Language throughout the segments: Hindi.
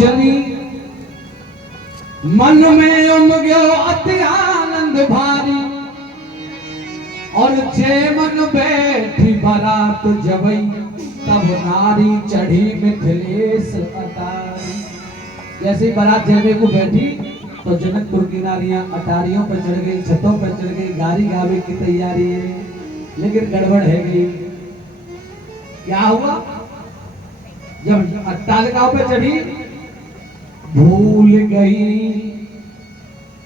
जनी मन में उमग्यो अति आनंद भारी, और जे मन बैठी बारात जबई, तब नारी चढ़ी मिथिलेश अटारी। जैसे बारात जयवे को बैठी तो जनकपुर की नारियां अटारियों पर चढ़ गई, छतों पर चढ़ गई, गारी गावे की तैयारी है, लेकिन गड़बड़ है गई। क्या हुआ? जब अट्टालिकाओं पे चढ़ी, भूल गई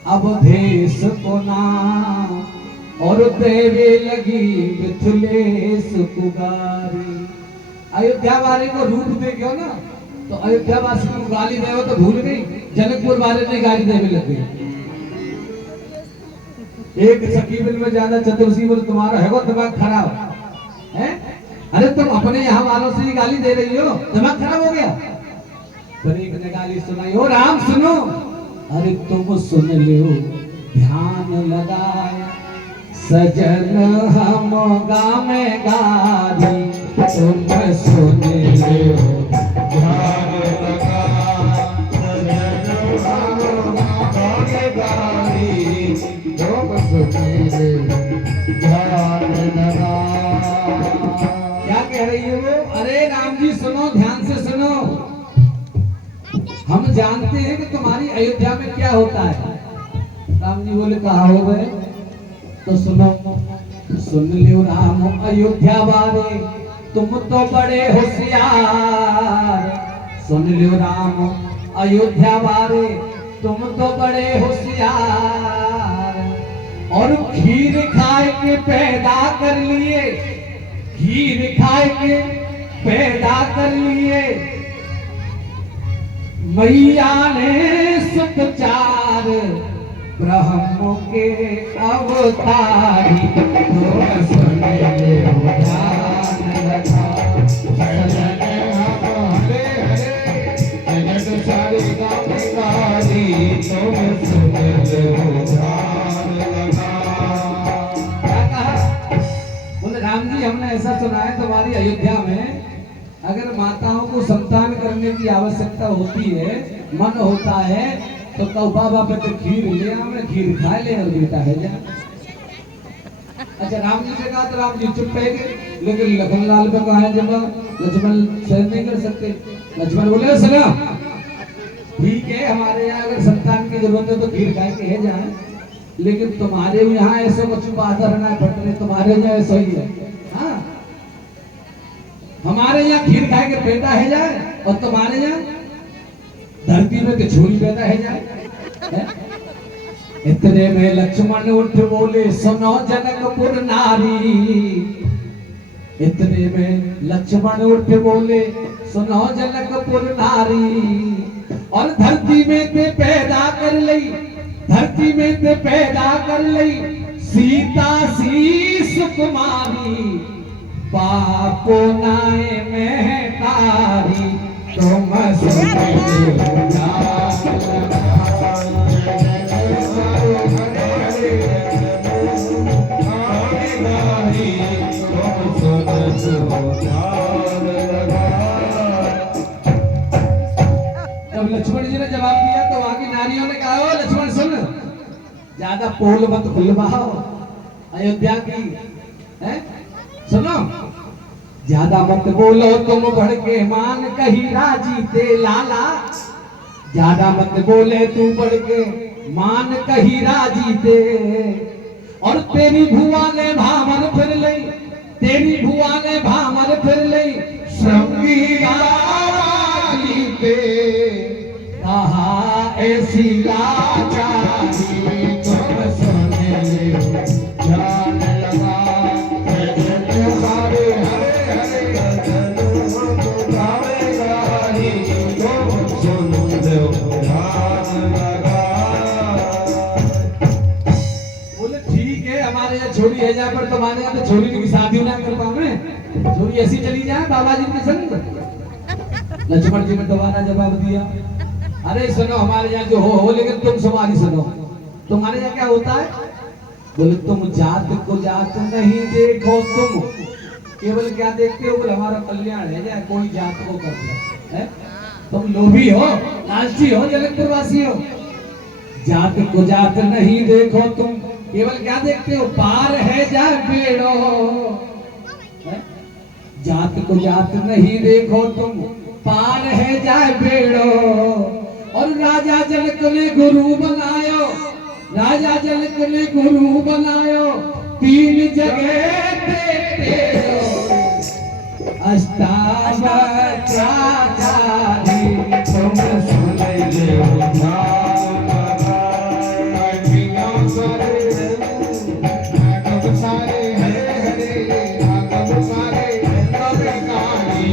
अवधेश को नाम, और देवे लगी मिथिलेश कुगारी। अयोध्या वाले को रूप दे क्यों ना, तो अयोध्या वासी को गाली देव तो भूल गई, जनकपुर वाले ने गाली देवे लग गई। एक सकीबिल में ज्यादा चतुर्सी बोले तुम्हारा है वो दिमाग खराब है? अरे तुम अपने यहाँ वालों से ही गाली दे रही हो, दिमाग खराब हो गया। फिर एक ने गाली सुनाई, ओ राम सुनो, अरे तुम सुन लो ध्यान लगाया, सजन हम गामे गारी, तुम सुन लो ध्यान लगाया, सजन हम गामे गारी, तुम सुन लो ध्यान लगाया। क्या कह रही है वो? अरे राम जी सुनो, ध्यान से सुनो, हम जानते हैं कि तुम्हारी अयोध्या में क्या होता है। राम जी बोले कहा हो गए? तो सुनो, सुन लियो राम अयोध्या वाले, तुम तो बड़े होशियार। सुन लियो राम अयोध्या वाले, तुम तो बड़े होशियार। और खीर खाए के पैदा कर लिए, खीर खाए के पैदा कर लिए, मैया ने सुख चार ब्रह्म के अवतारी। तो सुन ले ध्यान लगा, सजन हम हरे हरे, जगत सारी गारी, तुम सुन ले ध्यान लगा। क्या कहा? बोले राम जी हमने ऐसा सुना है तुम्हारी अयोध्या में अगर माताओं को संतान करने की आवश्यकता होती है, मन होता है, तो कहो बाबा बेटे खीर ले, हमने खीर खा ले और बेटा है जा। अच्छा राम जी से कहा तो राम जी चुप रह गए, लेकिन लखन लाल पे कहा है जब लक्ष्मण सहन नहीं कर सकते। लक्ष्मण बोले सुना, ठीक है हमारे यहाँ अगर संतान की जरूरत है तो खीर खाए के है जाए, लेकिन तुम्हारे यहाँ ऐसा कुछ बात रहना पड़ रहे, तुम्हारे यहाँ ऐसा ही है। हाँ, हमारे यहाँ खीर खाए के बेटा है जाए, और तुम्हारे यहाँ धरती में के छोरी पैदा है जाए। इतने में लक्ष्मण उठ बोले सुनो जनकपुर नारी। इतने में लक्ष्मण उठ बोले सुनो जनकपुर नारी। और धरती में ते पैदा कर लई, धरती में ते पैदा कर लई, सीता सी सुकुमारी। बापो नाए में तारी, तुम सुन लो ध्यान लगा, जब लक्ष्मण जी ने जवाब दिया तो वहां की नारियों ने कहा, ओ लक्ष्मण सुन, ज्यादा पोल मत खुलवाओ अयोध्या की है, सुनो ज्यादा मत बोलो तुम भड़के मान कही राजी ते लाला। ज्यादा मत बोले तू भड़के मान कही राजी ते। और तेरी भुआ ने भामर फिर लई, तेरी भुआ ने भामर फिर लई, श्रृंगी राजी पे कहा ऐसी लाचारी। तुम सुन ले ध्यान लगा, हरे हरे बोले ठीक है हमारे यहाँ छोरी है जाए, पर तुम्हारे यहाँ तो छोरी की शादी ना कर पावे, छोरी ऐसी चली जाए बाबा जी के संग। लक्ष्मण जी ने दोबारा जवाब दिया, अरे सुनो हमारे यहाँ जो हो लेकिन तुम समारी सुनो, तुम्हारे यहाँ क्या होता है? बोले तुम जात को जात नहीं देखो, तुम केवल क्या देखते हो? बोले हमारा कल्याण है जाए, कोई जात को कर है। तुम लोभी हो, लालची हो, जनकपुर वासी हो। जात को जात नहीं देखो तुम, केवल क्या देखते हो, पार है जा बेड़ो। है? जात को जात नहीं देखो तुम, पार है जा बेड़ो। और राजा जनक ने गुरु बनायो, राजा जनक ने गुरु बनायो, 3 जगह देते हो। अष्टावक्राचारी तुम सुन लो ध्यान लगाओ। सारे हरे हरे राघव सारे कवि गानी।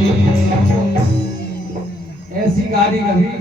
ऐसी गाली कभी